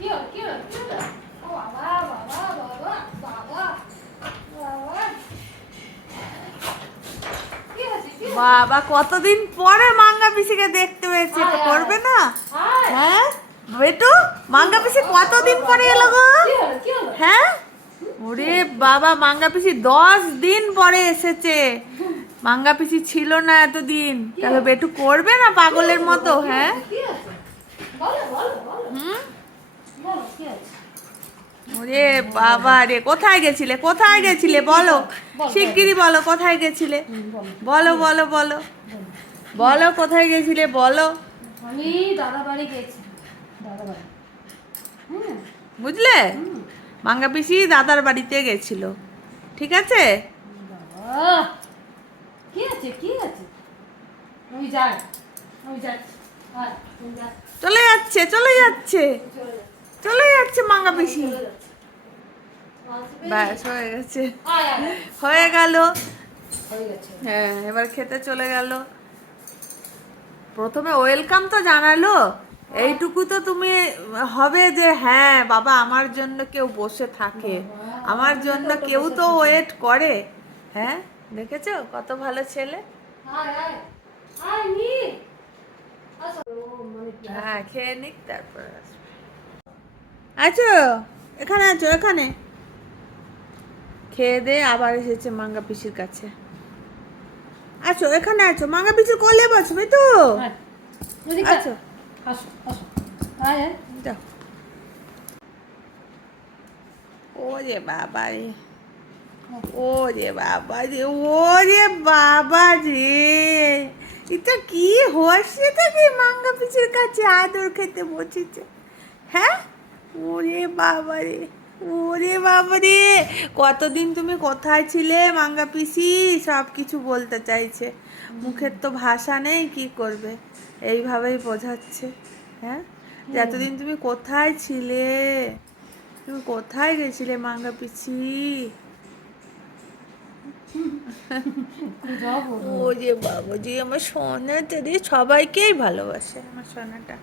কি হলো কি হলো কি হলো ও বাবা বাবা বাবা কতদিন পরে মাঙ্গা পিসিকে দেখতে পেয়েছে। করবে না? হ্যাঁ? বেটু মাঙ্গা পিসি কতদিন পরে এলো গো? হ্যাঁ? ওরে বাবা মাঙ্গা পিসি দশ দিন পরে এসেছে। মাঙ্গা পিসি ছিল না এতদিন। তাহলে বেটু করবে না পাগলের মতো হ্যাঁ? হুম? ওরে বাবা রে কোথায় গেছিলে? কোথায় গেছিলে? বলো। শিগগিরই বলো। কোথায় গেছিলে? বলো। বলো বলো বলো। কোথায় গেছিলে? বলো। আমি দাদা বাড়ি গেছি দাদা বাড়ি। বুঝলে? মাঙ্গা পিসি দাদার বাড়িতে গেছিল। ঠিক আছে? কি আছে কি আছে? আমি যাই আমি যাই চলে যাচ্ছে চলে যাচ্ছে। চলে যাচ্ছে মাঙ্গা চলে ব্যাস, হয়ে গেছে। হয়ে গেল। হ্যাঁ এবার খেতে চলে গেল। প্রথমে ওয়েলকাম তো জানালো। এইটুকু তো তুমি হবে যে হ্যাঁ বাবা, আমার জন্য কেউ বসে থাকে। আমার জন্য কেউ তো ওয়েট করে। হ্যাঁ দেখেছ? কত ভালো ছেলে। হ্যাঁ খেয়ে নিক, তারপর আসবে। আছো? এখানে আছো এখানে। খেয়ে দে আবার এসেছে মাঙ্গা পিসির কাছে। আছো এখানে আছো। মাঙ্গা পিসির কোলে বসবে তো। এদিকে আছো। আসো আসো। আয় আয়। যাও। ও রে বাবা রে ও রে বাবা রে ও রে বাবা রে এটা কি হচ্ছে থেকে মাঙ্গা পিসির কাছে আদর খেতে বসেছে? হ্যাঁ? ওরে বাবা রে ওরে বাবারে। কতদিন তুমি কোথায় ছিলে মাঙ্গা পিসি? সব কিছু বলতে চাইছে। মুখের তো ভাষা নেই কি করবে? এইভাবেই বোঝাচ্ছে হ্যাঁ? এতদিন তুমি কোথায় ছিলে? তুমি কোথায় গেছিলে মাঙ্গা যাব। ও যে বাবা যে আমার সোনাটা রে সবাইকেই ভালোবাসে। আমার সোনাটা।